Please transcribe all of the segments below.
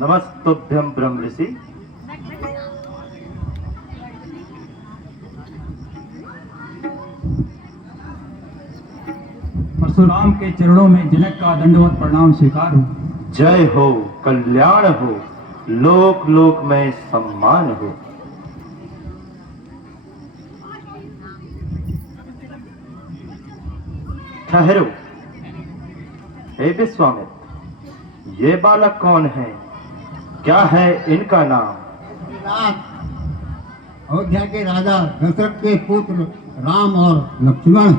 नमस्तुभ्यं ब्रह्म ऋषि। परशुराम के चरणों में जनक का दंडवत प्रणाम स्वीकार हो। जय हो, कल्याण हो, लोक लोक में सम्मान हो। ठहरो, हे विश्वामित्र, ये बालक कौन है? क्या है इनका नाम? अयोध्या के राजा दशरथ के पुत्र राम और लक्ष्मण।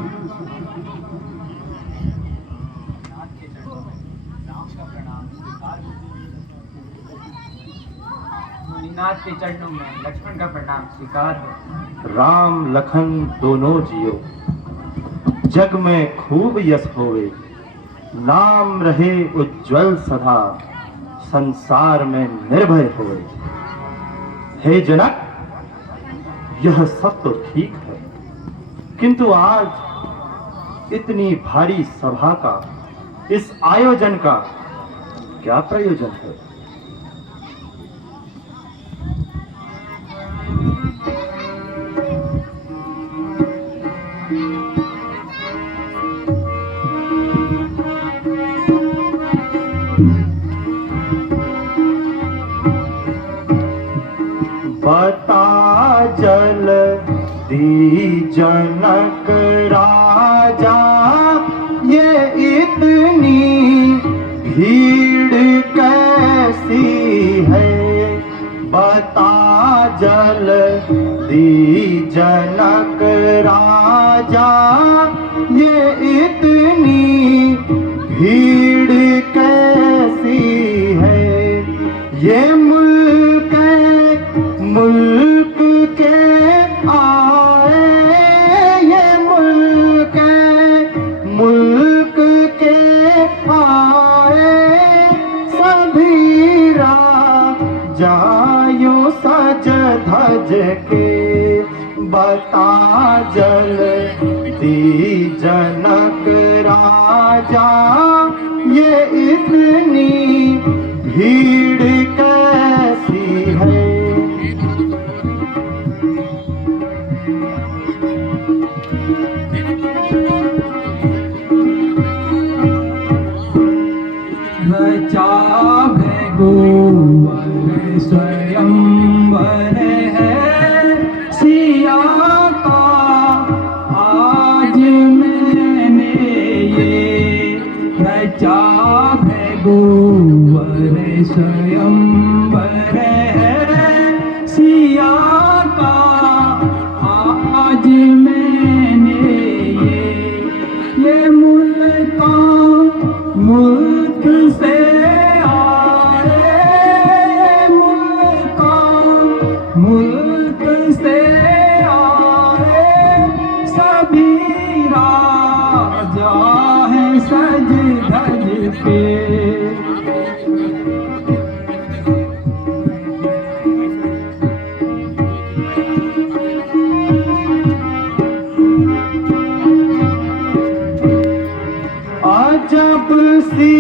मुनिनाथ के चरणों में लक्ष्मण का प्रणाम स्वीकार हो। राम लखन दोनों जियो, जग में खूब यश होवे, नाम रहे उज्जवल सदा, संसार में निर्भय होवे। हे जनक, यह सब तो ठीक है, किंतु आज इतनी भारी सभा का, इस आयोजन का क्या प्रयोजन है? बता जल्दी जनक राजा, ये इतनी भीड़ कैसी है? बता जल्दी जनक राजा, ये इतनी भीड़ कैसी है? ये मुल्क के आए, ये मुल्क के आए, सभी राजायों सज धज के। बता जल्दी जनक राजा, ये इतनी भीड़ कैसी है? गोवर स्वयंवर है सिया का, आज मैंने ये रचा है। गोवर स्वयंवर है सिया का, आज मैंने ये मुल्क से मुल्क से आए, सभी राजा हैं सज धज के। अजब सी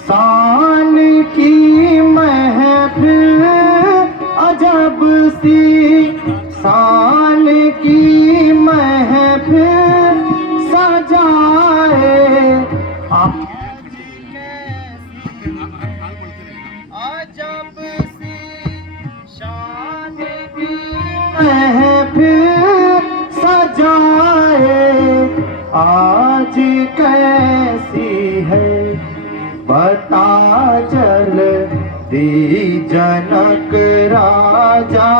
शान की महफिल, अजब सी शान की महफिल सजाए। अजब सी शान की महफिल सजाए, आज कैसी है? बता जल्दी जनक राजा,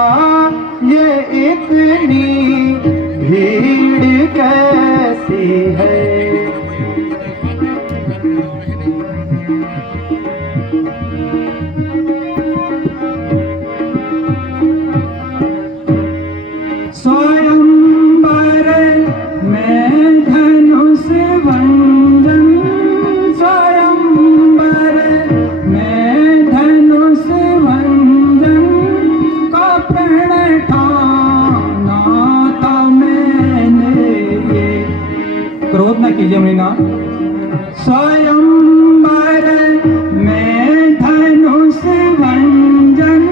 ये इतनी भीड़ कैसी है? स्वयंवर में धनुष वंदन, स्वयंवर में धनुष स्वयंवर में धनुष भंजन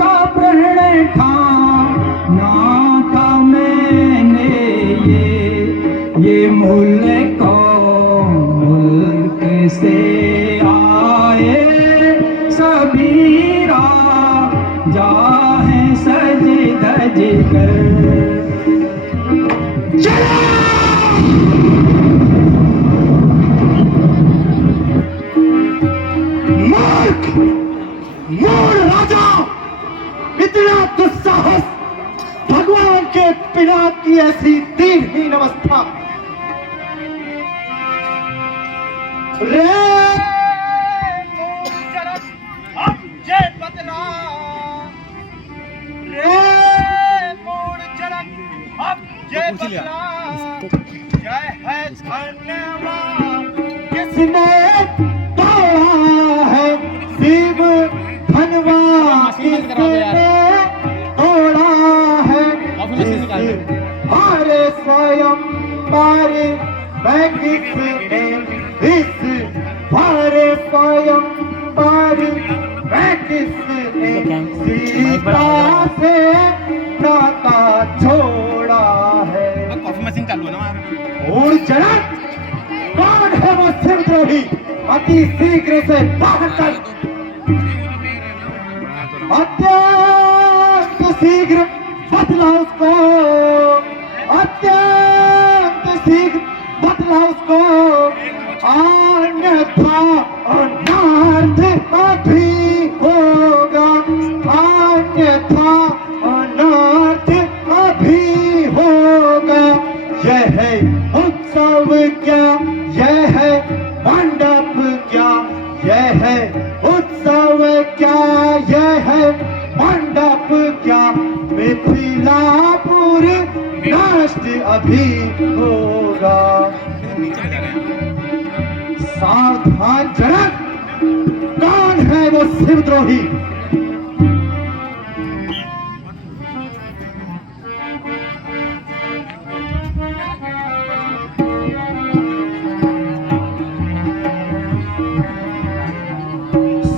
का प्रण ठाना था मैंने। ये मुल्क से आए सभी राजा हैं सज धज कर। मूल राजा, इतना दुस्साहस, भगवान के बिना की ऐसी दीनहीन अवस्था। रे जय बदला, रे मूल जनक अब जय बदला। जय है धन्यवाद किसने तोड़ा है शिव धनवा किसने तोड़ा है। हमारे स्वयं पारे मैं किसने इस हमारे स्वयं पारे मैं किसने सीता से नाता छोड़ा है। कॉफी मशीन चालू है ना। और जनक कौन है वो शिवद्रोही, अति शीघ्र से बाहर कर। अत्यंत शीघ्र बदला उसको, अत्यंत शीघ्र बदला उसको, अन्यथा अनर्थ अभी होगा, अन्यथा अनर्थ अभी होगा। यह है उत्सव क्या, यह है मंडप क्या, यह है उत्सव क्या, यह है मंडप क्या, मिथिलापुर नष्ट अभी होगा। सावधान जनक, कौन है वो शिवद्रोही।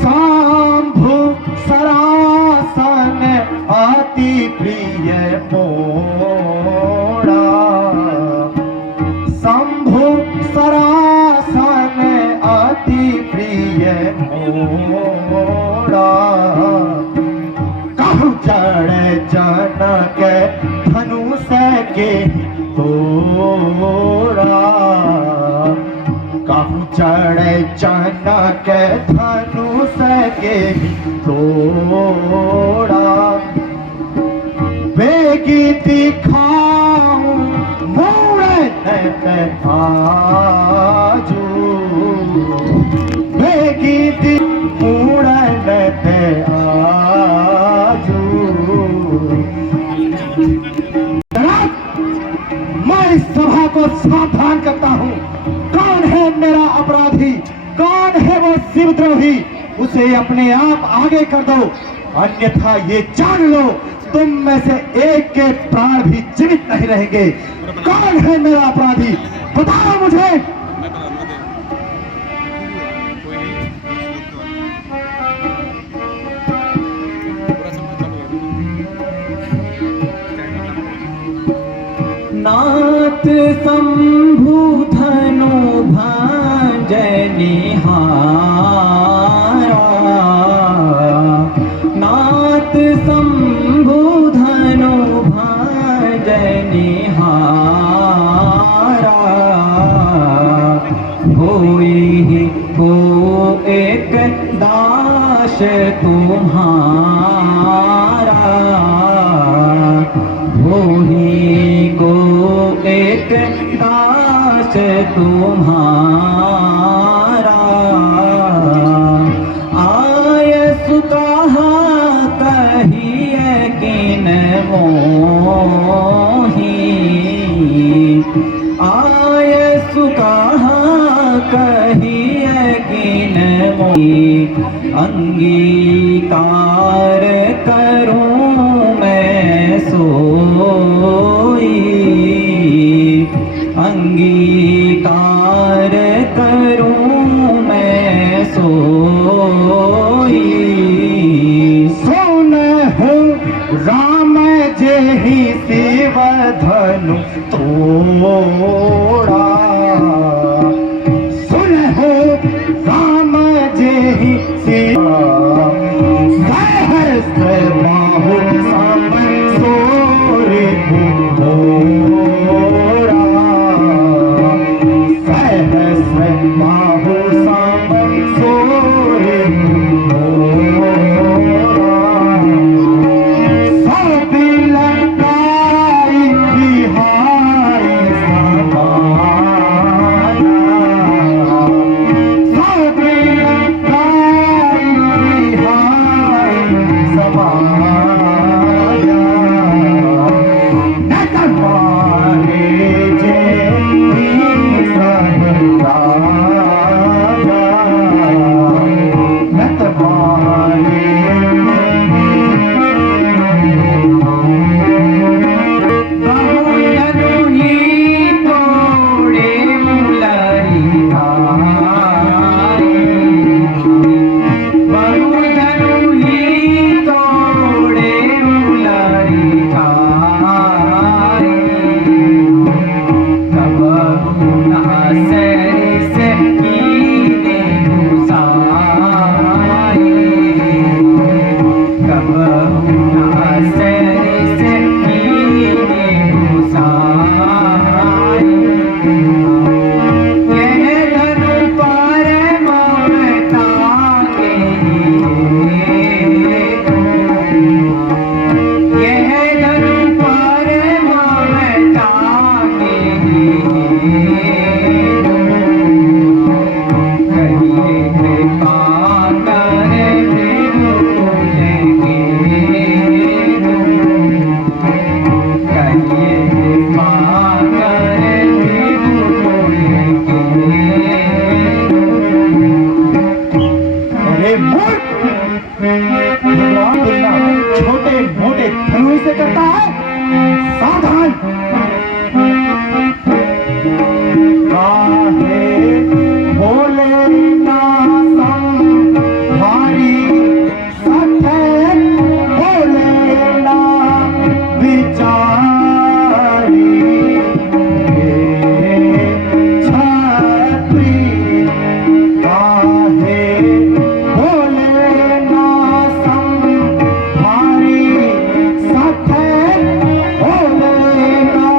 शंभु सरासन अति प्रिय मोड़ा, शंभु सरासन अति प्रिय मोड़ा। कहु चढ़ जनक धनुष के तोड़ा, कहु चढ़ जनक धनुष के तोड़ा। बेगी दिखाऊं मूरत आजू, बेगी मूरत आजू। मैं इस सभा को सावधान करता हूं, कौन है मेरा अपराधी, कौन है वो शिवद्रोही, उसे अपने आप आगे कर दो, अन्यथा ये जान लो तुम में से एक के प्राण भी जीवित नहीं रहेंगे। कौन है मेरा अपराधी, बताओ मुझे। नाथ शंभु धनु भंजनिहारा, नाथ शंभु धनु भंजनिहारा। होई को एक दास तुम्हारा, होई को एक दास तुम्हारा। आय सुकहा कहिए किन मोही, आय सुकहा कहिए किन मोही। अंगीकार करूं मैं सोई, अंगीकार सुन हो राम जेहि शिव धनु तोड़ा, सुन हो राम जेहि शिव सहस्र बाहु सम सोरे घोड़ा, सहस्र बाहु सम सोरे घोड़ा, सब लंकाई बिहारी समाया, सब लंकाई बिहारी समाया, न तुम्हारे जेहि संताया, न तुम्हारे छोटे मोटे धनुष से करता है, सावधान। काहे बोले ना संहारी सत्य, बोले ना विचारी, छत्री काहे बोले ना संहारी सत्य, बोले ना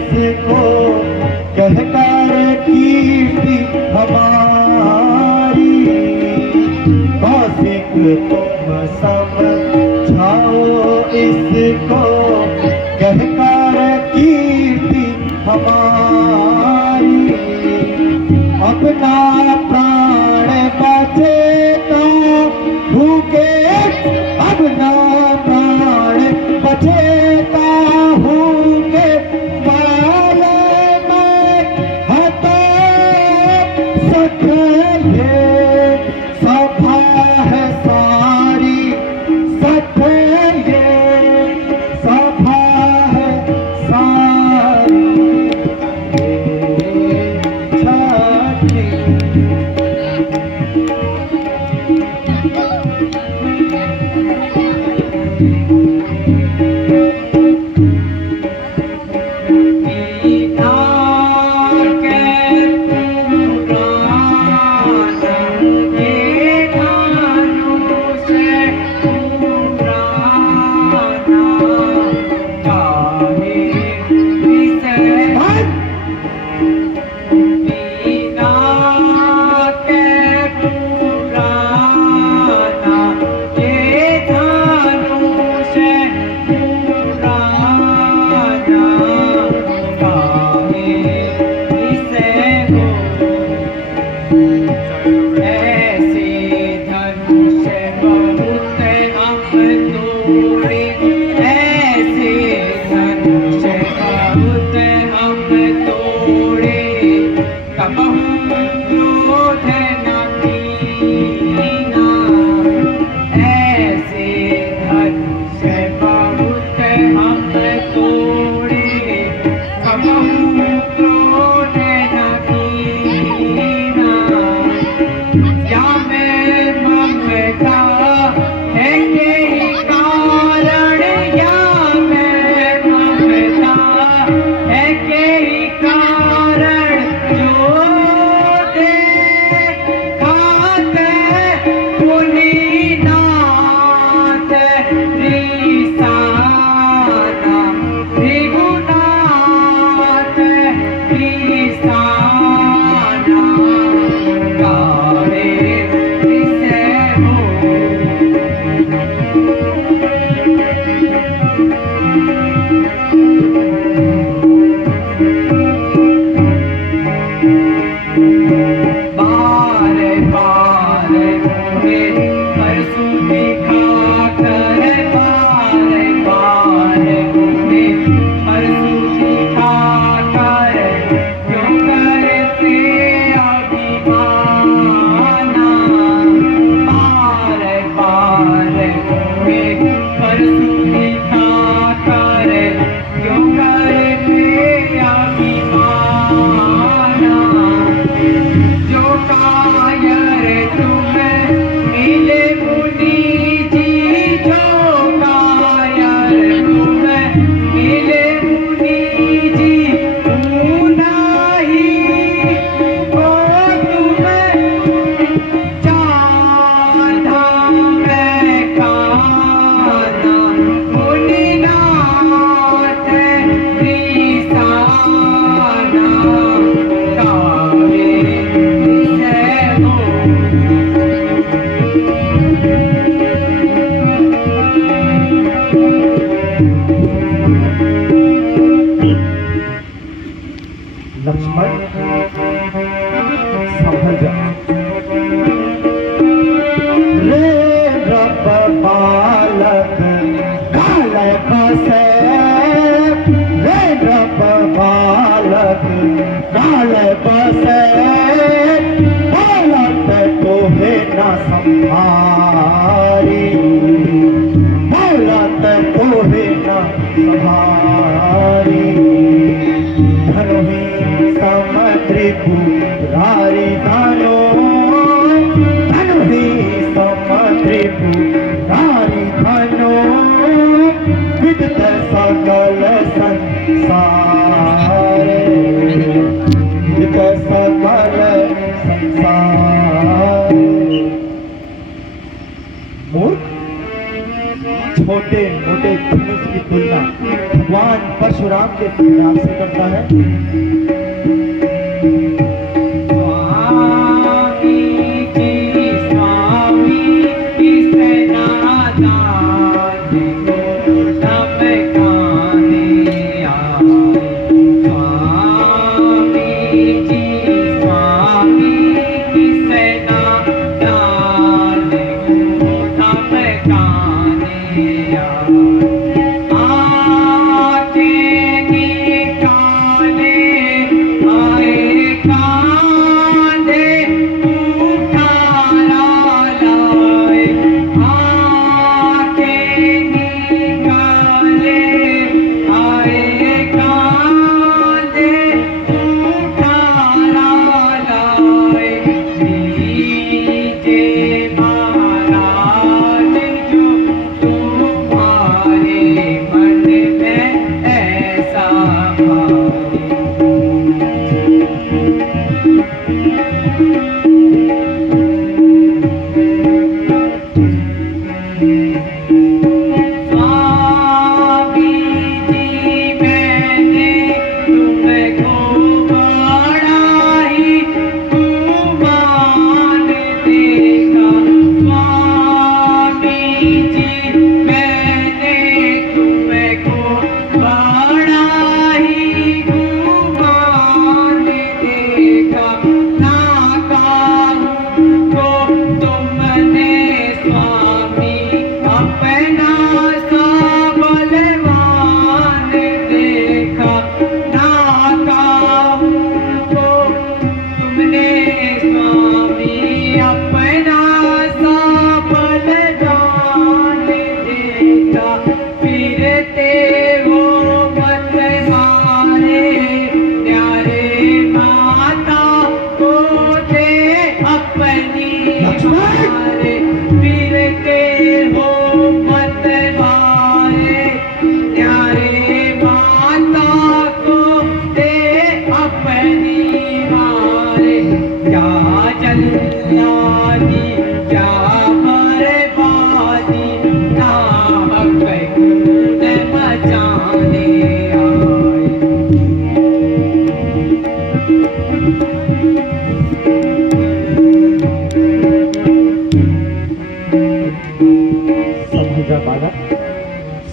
इसको कहकर कीर्ति हमारी। कौशिक तुम समझाओ इसको कहकर कीर्ति हमारी। अपना प्राण बचेगा भूखे, अपना प्राण बचेगा भूखे, वाले में हतो सत्य सभा है सारी, सत्य सभा है सारी। छठी लक्ष्मण संभल जा। रे रब बालक काले बसे, रे रब बालक काले बसे, बालक तोहे न संभारी, बालक तोहे न संभारी। धनुहि त्रिपुरारी दानो, धनुहि त्रिपुरारी धनो, विदित सकल संसार, विदित सकल संसार। मूर्ख छोटे मोटे धनुष की तुलना भगवान परशुराम के नाम से करता है।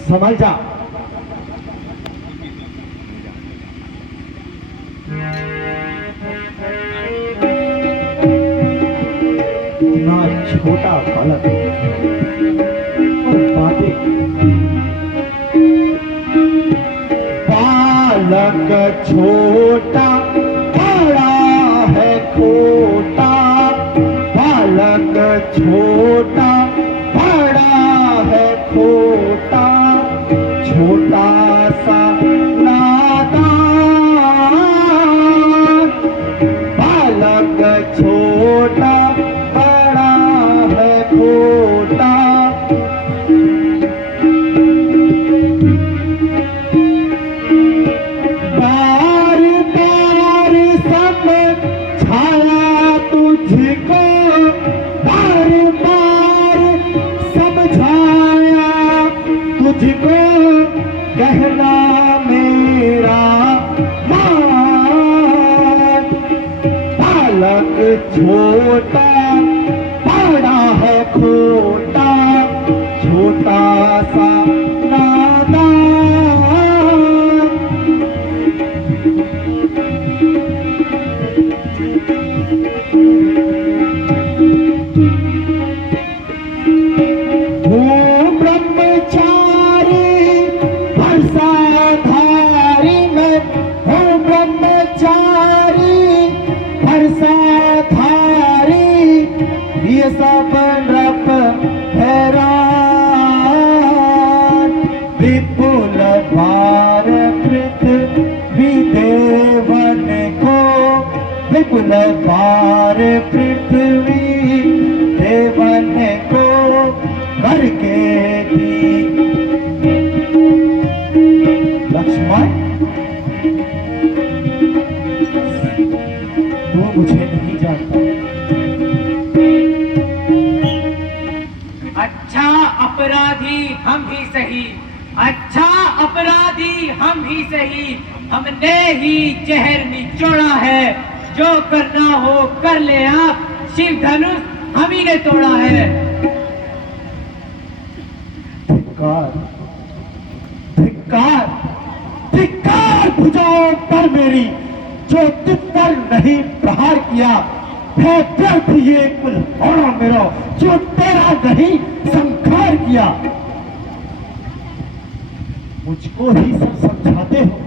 संभल जा। इतना छोटा बालक और बातें। बालक छोटा बड़ा है खोटा, बालक छोटा बड़ा है खोटा, छोटा सा नादान। बालक छोटा बड़ा है खोटा, बार बार समझाया तुझको, बार बार समझाया तुझको, कहना मेरा मान। बालक छोटा बड़ा है खोटा, छोटा सा नादान। ब्रह्मचारी भरसाधारी में हूँ, ब्रह्मचारी भरसाधारी, ये सब नृप हैरान। विपुल भार पृथ्वी देवन को, विपुल भार पृथ्वी देवन को करके दी। लक्ष्मण वो मुझे नहीं जानता। अच्छा अपराधी हम ही सही, अच्छा अच्छा अपराधी हम ही सही, हमने ही जहर निचोड़ा है। जो करना हो कर ले आप, शिव धनुष हम ही ने तोड़ा है। धिक्कार, धिक्कार, धिक्कार भुजाओं पर मेरी, जो तुझ पर नहीं प्रहार किया है। व्यर्थ ये कुल्हाड़ा मेरा, जो तेरा नहीं संहार किया। मुझको ही सब समझाते हो,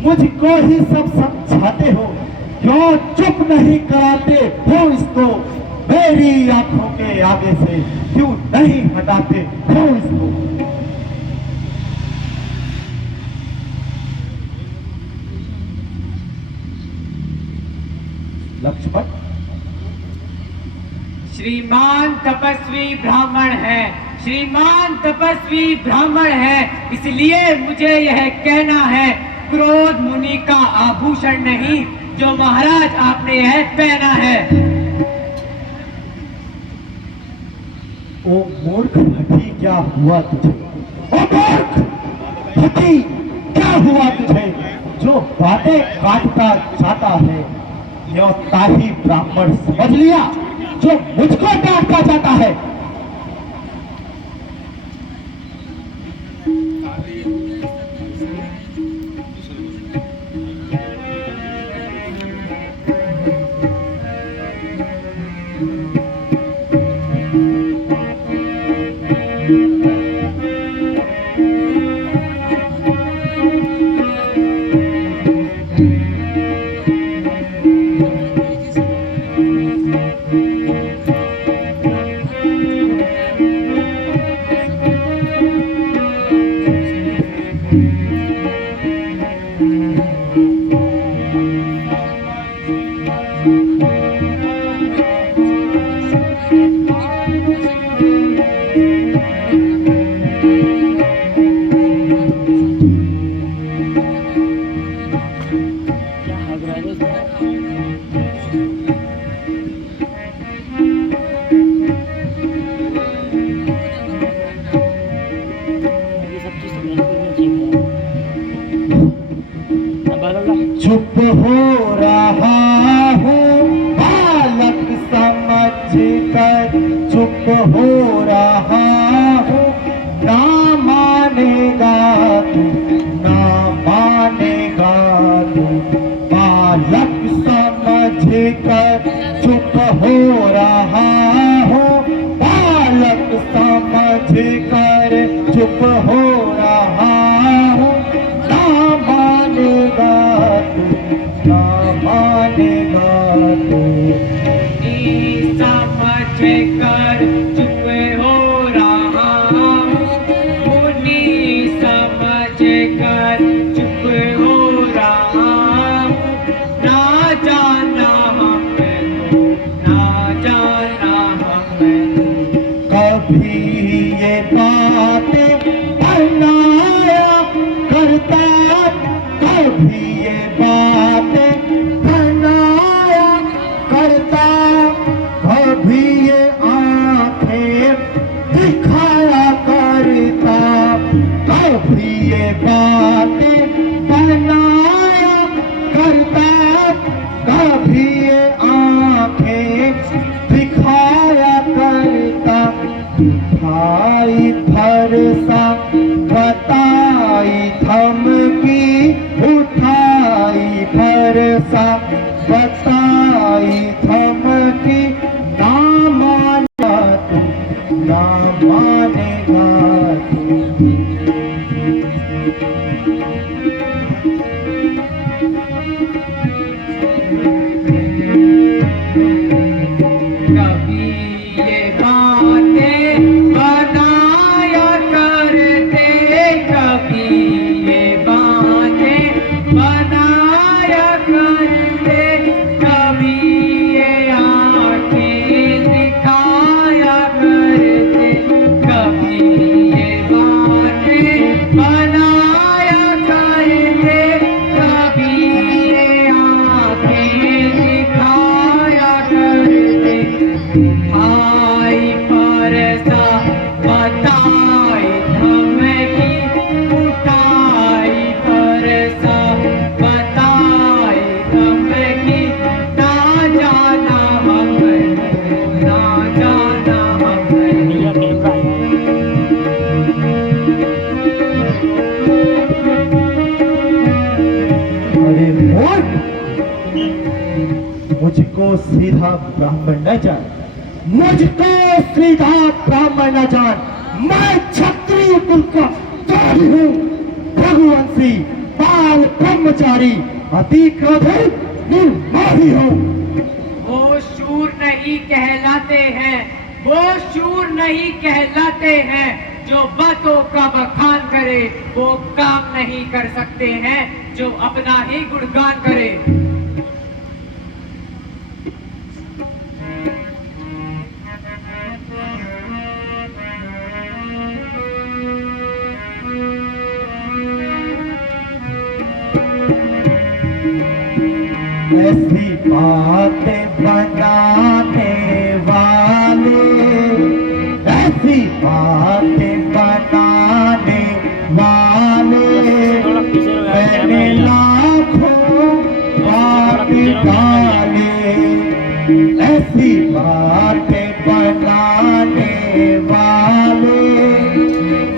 मुझको ही सब समझाते हो, क्यों चुप नहीं कराते हो इसको। मेरी आंखों के आगे से क्यों नहीं हटाते हो इसको। लक्ष्मण, श्रीमान तपस्वी ब्राह्मण है, श्रीमान तपस्वी ब्राह्मण है, इसलिए मुझे यह कहना है, क्रोध मुनि का आभूषण नहीं, जो महाराज आपने यह पहना है। ओ मूर्ख भटी, क्या हुआ तुझे? ओ मूर्ख भटी, क्या हुआ तुझे? जो बातें काटता जाता है, यो ताही ब्राह्मण समझ लिया, जो मुझको डांटता जाता है। चुप हो रहा हूँ बालक समझ कर, चुप हो रहा हूँ, ना मानेगा तू, ना मानेगा तू। बालक समझ कर चुप हो रहा हूँ, बालक समझ कर चुप हो रहा हूँ, ना मानेगा तू, ना मानेगा तू। समझ कर चुप हो रहा हूँ, मुनि समझ कर चुप हो रहा हूँ, ना जाना हमको, ना जाना हमको। कभी ये बातें बनाया करता, कभी ये बातें बनाया करता, कभी ये आंखें दिखाया करता, कभी ये बातें बनाया करता, कभी ये आंखें दिखाया करता। भाई भरसा बताई धमकी उठाई, भरसा बताई धमकी, ना मानेगा तू, ना मानेगा तू। कभी ये बातें बनाया करते, कभी ये बातें बनाया करते, कभी ये आंखें दिखाया करते, कभी ये बातें बनाया करते, कभी मुझको सीधा ब्राह्मण न जान, मुझको सीधा ब्राह्मण न जान। मैं क्षत्रिय कुल का तारी हूँ, रघुवंशी, बाल ब्रह्मचारी, अति क्रोधी निर्मोही हूँ। वो शूर नहीं कहलाते हैं, वो शूर नहीं कहलाते हैं, जो बातों का बखान करे। वो काम नहीं कर सकते हैं जो अपना ही गुणगान करे। ऐसी बातें बनाने वाले, ऐसी बातें बनाने वाले, मैंने लाखों बात डाले। ऐसी बातें बनाने वाले,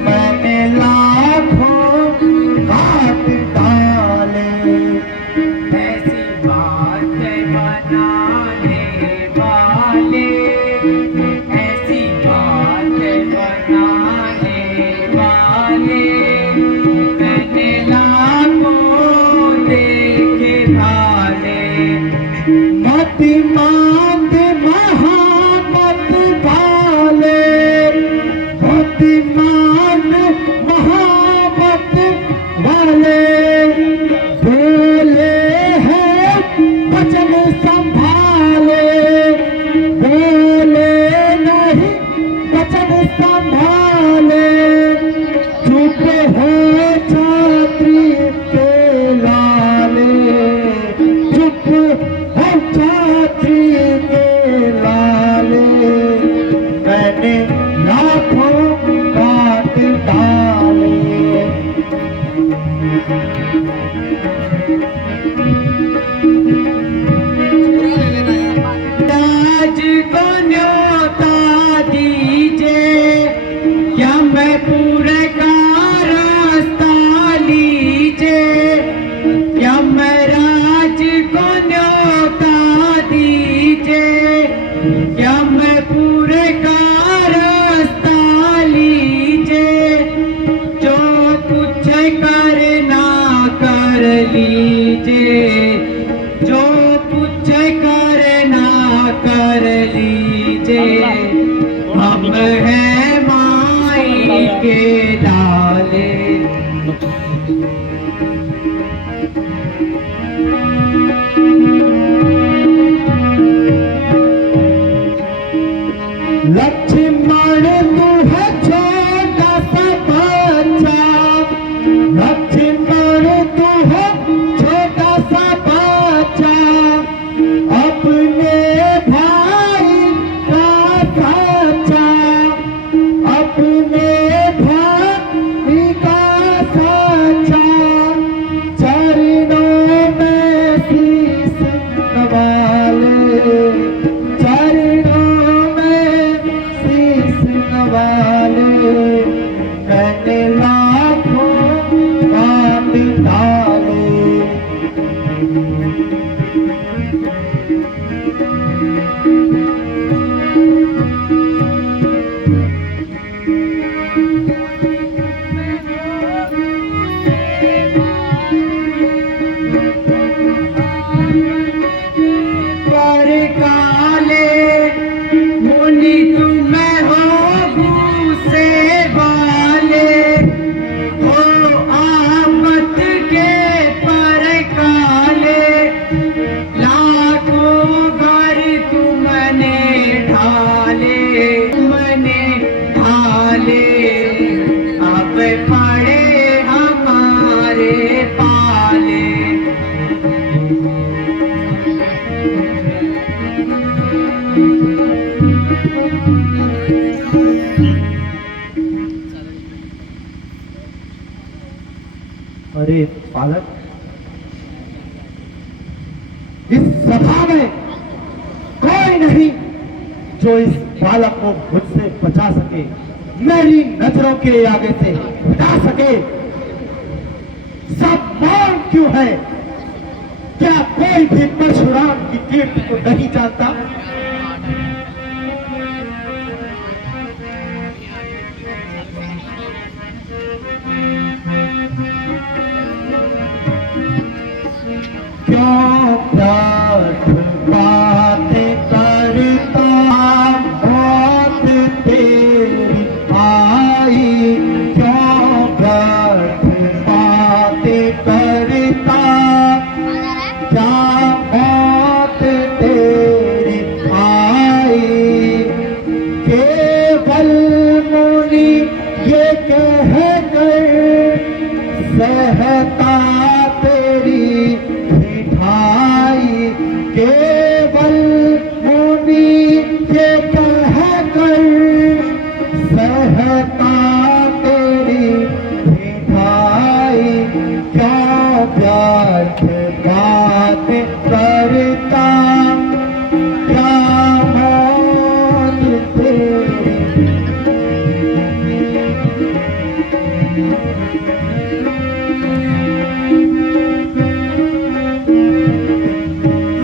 मैंने लाखों बात डाले। ऐसी बातें बनाने वाले, ऐसी बातें बनाने वाले, मैंने लाखों देखे भाले। मति मांद महामत वाले, मति मांद महामत वाले, बोले हैं वचन संभाले, बोले नहीं वचन संभाले। चुप हो छात्री के लाले, चुप हो छात्री के लाले, मैंने लाखों बात डाले। राज को न्योता दीजिए, या मैं पूरे का रास्ता लीजिए। या मैं राज को न्योता दीजिए, या मैं पूरे का रास्ता लीजिए। जो कुछ करना कर लीजिए, जो कुछ करना कर लीजिए। हम हैं माई के डाले। लक्ष्मण तू है छोटा सा बच्चा, लक्ष्मण तू है छोटा सा बच्चा, अपने भाई का सच्चा, अपने भाई का सच्चा। चरणों में शीश नवा ले, चरणों में शीश नवा ले, मैंने लाखों बात डाले। पर काले मुनि तुम्हें हो भूसे वाले, हो आफत के पर काले। लाखों घर तुमने ढाले, तुमने ढाले। अब पड़े हमारे पाले। अरे बालक, इस सभा में कोई नहीं जो इस बालक को मुझसे बचा सके, मेरी नजरों के आगे से हटा सके। सब मौन क्यों है? क्या कोई भी परशुराम की कीर्ति को नहीं जानता? क्यों व्यर्थ बातें करता, मौत तेरी आई। क्यों व्यर्थ बातें करता, क्या मौत तेरी आई। केवल मुनि ये कहकर सहता तेरी मिठाई। केवल मुनि ये कहकर सहता तेरी मिठाई। क्या व्यर्थ बात करता, क्या मौत तेरी।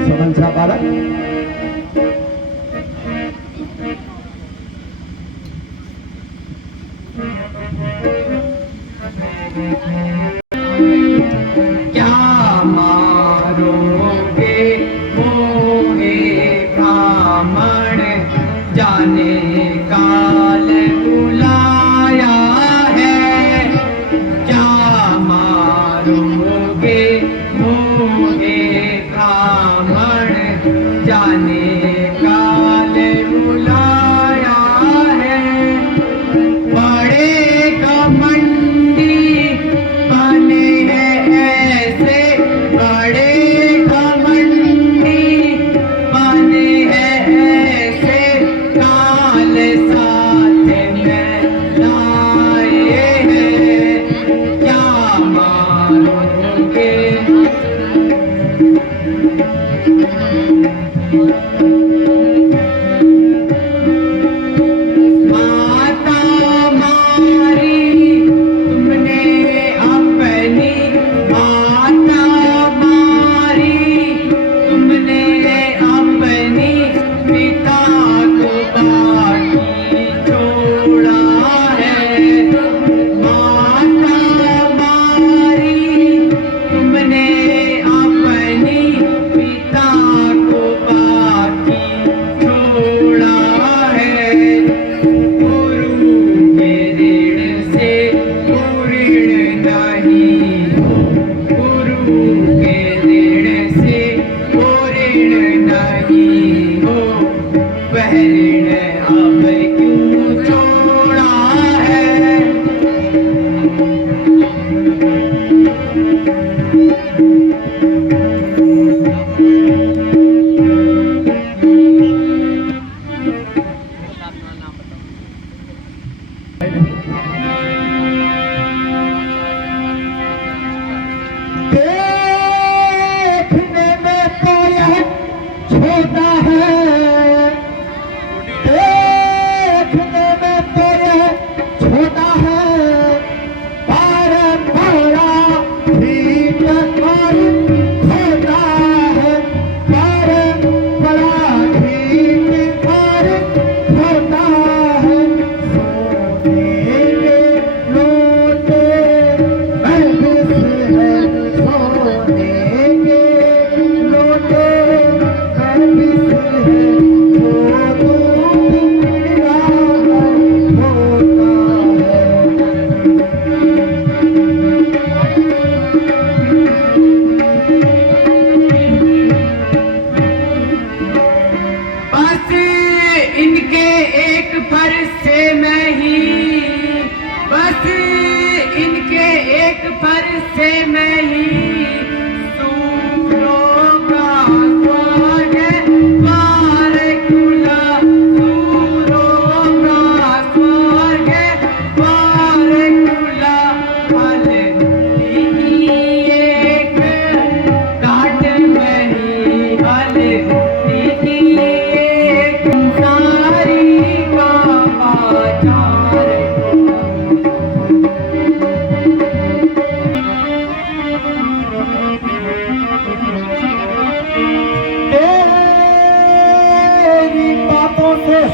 समझा बालक? क्या मारोगे मोहे ब्राह्मण, जाने काल बुलाया है। क्या मारोगे मोहे ब्राह्मण, जाने काल बुलाया है। बड़े घमंडी बने हैं ऐसे, बड़े घमंडी बने हैं ऐसे, काल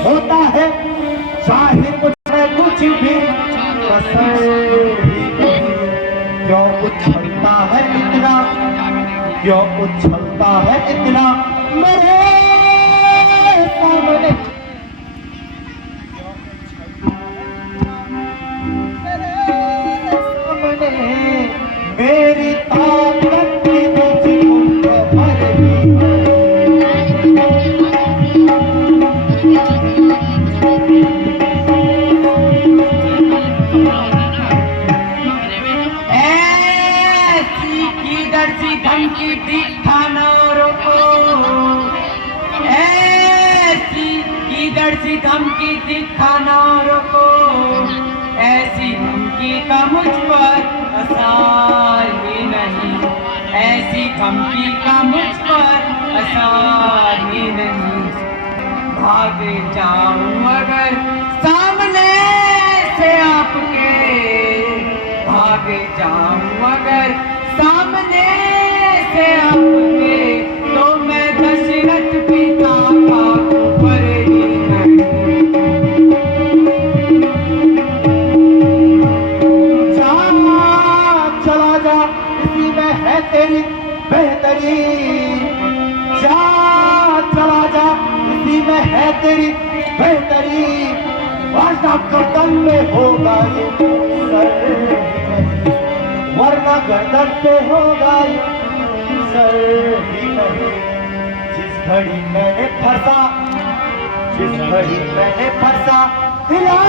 होता है जाहिर मुझे कुछ भी पसंद ही नहीं। क्यों उछलता है इतना, क्यों उछलता है इतना मेरे सामने, मेरी ताकत की तुझको खबर ही ऐसी किधर सी धमकी दिखाना रोको, ऐसी किधर सी धमकी दिखाना रोको, ऐसी धमकी का मुझ पर असर ही नहीं, ऐसी धमकी का मुझ पर असर ही नहीं। भाग जाऊं अगर सामने से आपके, भाग जाऊं अगर सामने से आपके, तो मैं दशरथ पिता का ऊपर ही नहीं। चला जा इसी में है तेरी बेहतरी, जा चला जा इसी में है तेरी बेहतरी, वरना गर्दन में होगा ये सर, वरना गर्दन पे होगा ये सर ही नहीं। जिस घड़ी मैंने फंसा, जिस घड़ी मैंने फंसा हिला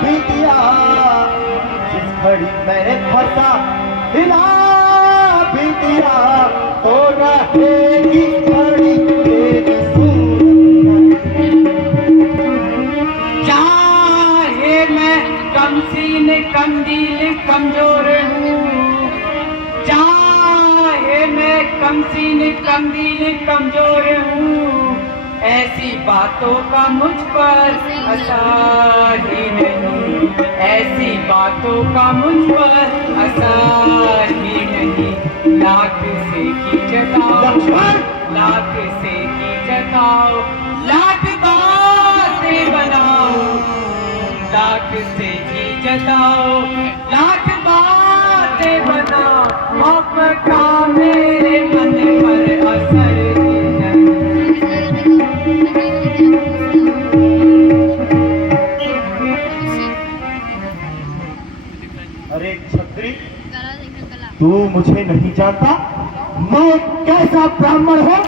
भी दिया, जिस घड़ी मैंने फंसा हिला भी दिया, तो रहेगी घड़ी तेरी सूरत। चाहे मैं कमसीन कमदील कमजोर हूँ, चाहे मैं कमसीन कमदील कमजोर हूँ, ऐसी बातों का मुझ पर असर ही नहीं, ऐसी बातों का मुझ पर असर ही नहीं। लाख से की जताओ, लाख से की जताओ, लाख बातें बनाओ, लाख से की जताओ, लाख बातें बनाओ, आपका मेरे मन पर असर ही नहीं। अरे छत्री, तू मुझे नहीं जानता, मैं कैसा ब्राह्मण हूँ?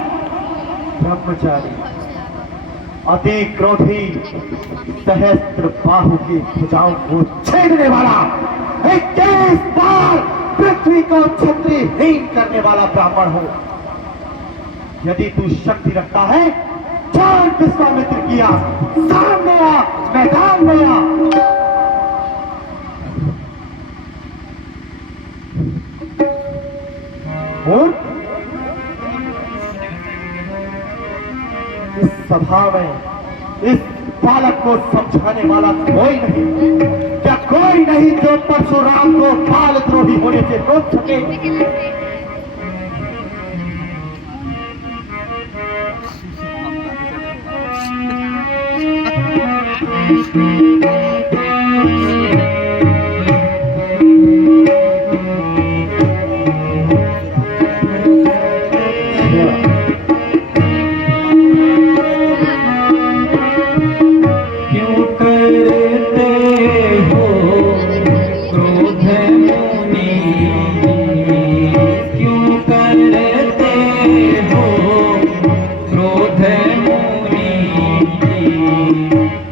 ब्रह्मचारी, अति क्रोधी, सहस्त्र बाहु की भुजाओं को छेदने वाला, 21 बार पृथ्वी को छत्रीहीन करने वाला ब्राह्मण हूँ। यदि तू शक्ति रखता है, चल विश्वामित्र किया, सामने आ, मैदान में आ। और इस सभा में इस बालक को समझाने वाला कोई नहीं, क्या कोई नहीं जो परशुराम को बालद्रोही होने से रोक सके?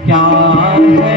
क्या है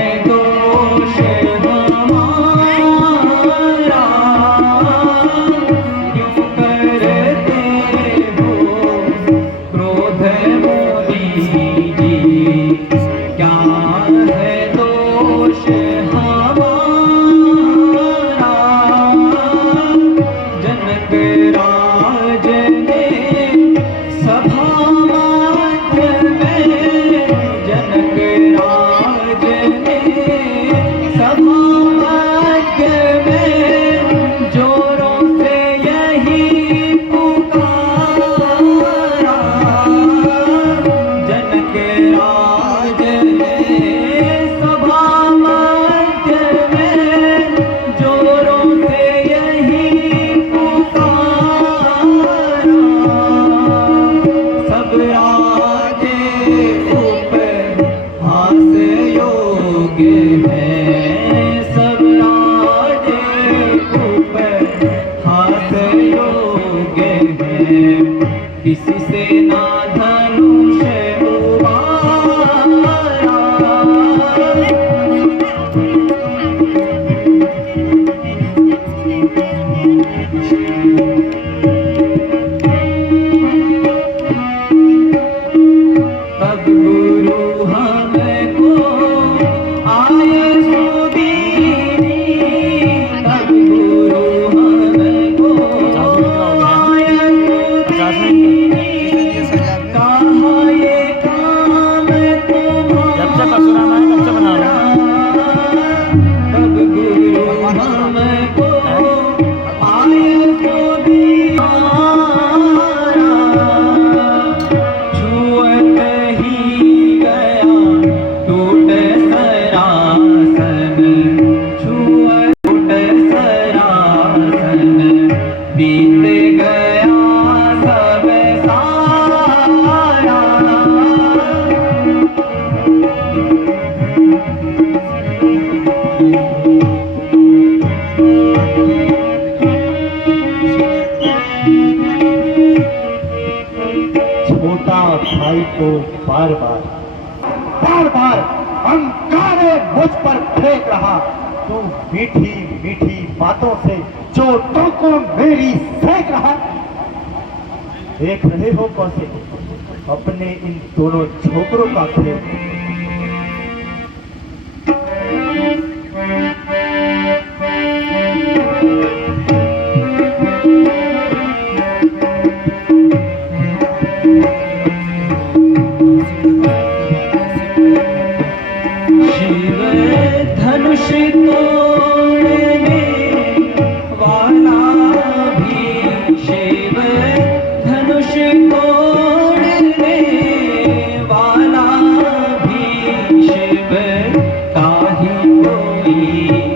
किसी से ना धनुष उबारा। तब गुरु हमको आए सुदीनी, तब गुरु हमको आए सुदीनी, कहा ये काम तुम्हारा। तब गुरु हमको आए सुदीनी, छुअत ही गया टूट सरासन, छुअत टूट सरासन, बीत गया सब सारा। छोटा भाई को बार बार अंगारे मुझ पर फेंक रहा। तू मीठी मीठी बातों से जो को मेरी फेंक रहा। देख रहे हो कैसे अपने इन दोनों छोकरों का खेल। शिव धनुष तोड़ने वाला भी, शिव धनुष तोड़ने वाला भी, शिव का ही कोई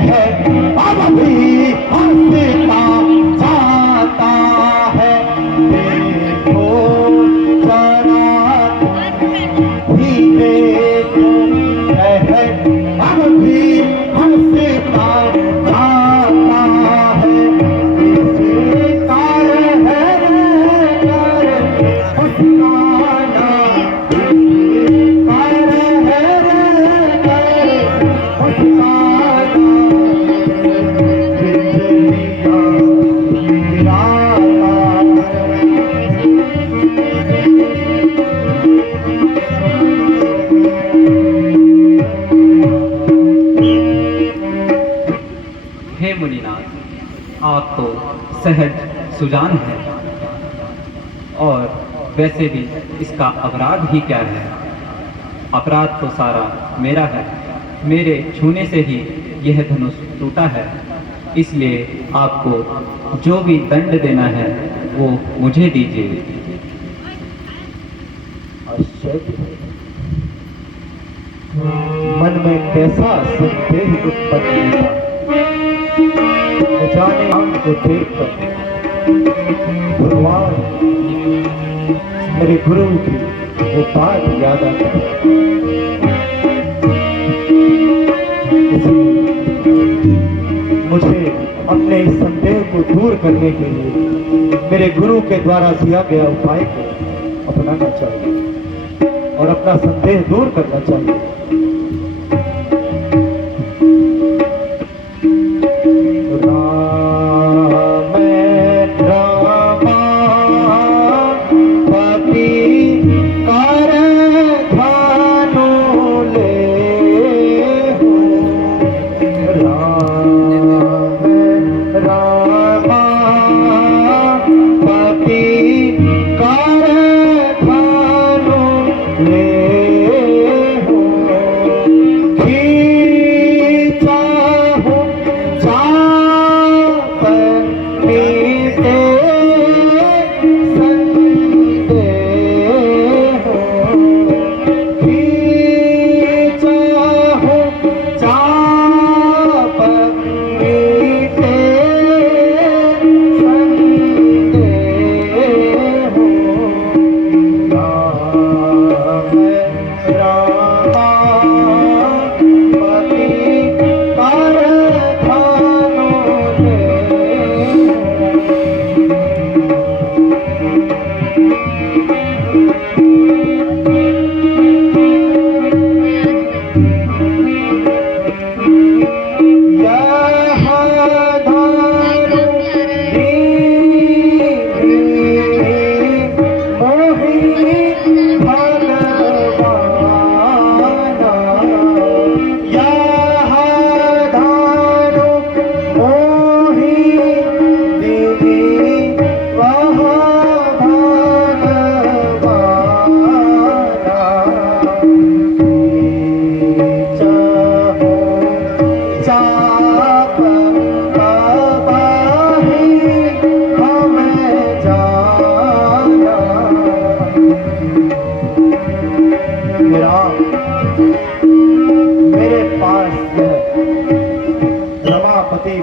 है अब भी हंसता जाता है। देखो जरा भी देखो है अब भी हंसता जाता है। इसे कार है कर हंसाना, इसे कार है कर हंसाना। बिजलियां गिराता हे मुनिनाथ, आप तो सहज सुजान हैं, और वैसे भी इसका अपराध ही क्या है? अपराध तो सारा मेरा है। मेरे छूने से ही यह धनुष टूटा है, इसलिए आपको जो भी दंड देना है वो मुझे दीजिए। आश्चर्य है। मन में कैसा संदेह उत्पन्न हुआ। न जाने आंख को देखकर भगवान मेरे गुरु की वो बात याद आती है। इसलिए मुझे अपने इस संदेह को दूर करने के लिए मेरे गुरु के द्वारा दिया गया उपाय को अपनाना चाहिए और अपना संदेह दूर करना चाहिए।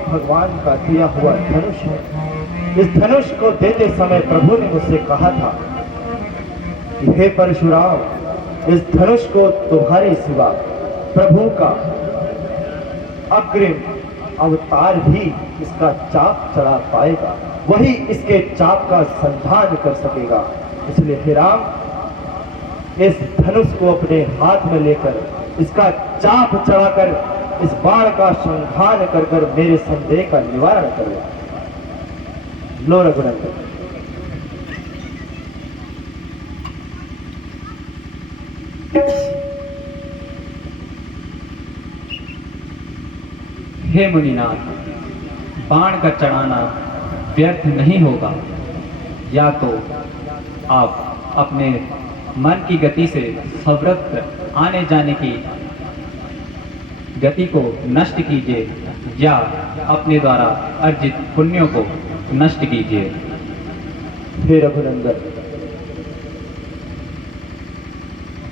भगवान का दिया हुआ धनुष है। इस धनुष को देते समय प्रभु ने मुझसे कहा था कि हे परशुराम, इस धनुष को तुम्हारे सिवा प्रभु का अग्रिम अवतार भी इसका चाप चढ़ा पाएगा, वही इसके चाप का संधान कर सकेगा। इसलिए हे राम, इस धनुष को अपने हाथ में लेकर इसका चाप चढ़ाकर इस बाण का संधान कर कर मेरे संदेह का निवारण करो। लो रघुनंदन। हे मुनिनाथ, बाण का चढ़ाना व्यर्थ नहीं होगा। या तो आप अपने मन की गति से सर्वत्र आने जाने की गति को नष्ट कीजिए, या अपने द्वारा अर्जित पुण्यों को नष्ट कीजिए। हे रघुनंदन,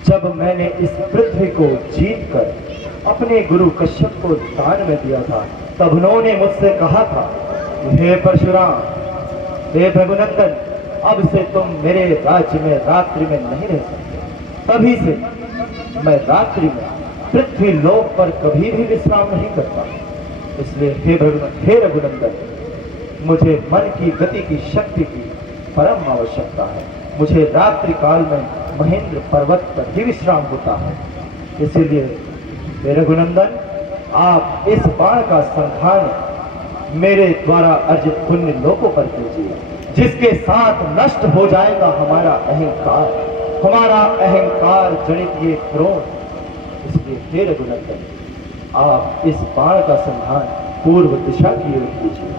जब मैंने इस पृथ्वी को जीतकर अपने गुरु कश्यप को दान में दिया था, तब उन्होंने मुझसे कहा था, हे परशुराम, हे भृगुनंदन, अब से तुम मेरे राज्य में रात्रि में नहीं रह सकते। तभी से मैं रात्रि में पृथ्वी लोक पर कभी भी विश्राम नहीं करता। इसलिए हे रघुनंदन, मुझे मन की गति की शक्ति की परम आवश्यकता है। मुझे रात्रि काल में महेंद्र पर्वत पर ही विश्राम होता है। इसीलिए हे रघुनंदन, आप इस बाण का संधान मेरे द्वारा अर्जित पुण्य लोकों पर कीजिए, जिसके साथ नष्ट हो जाएगा हमारा अहंकार जनित ये क्रोध। इसलिए हे रघुनंदन, आप इस बाण का संधान पूर्व दिशा की ओर कीजिए।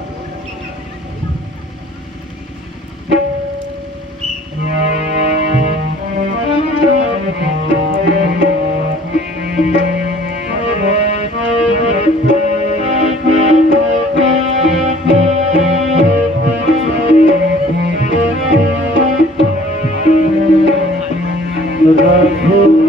रघु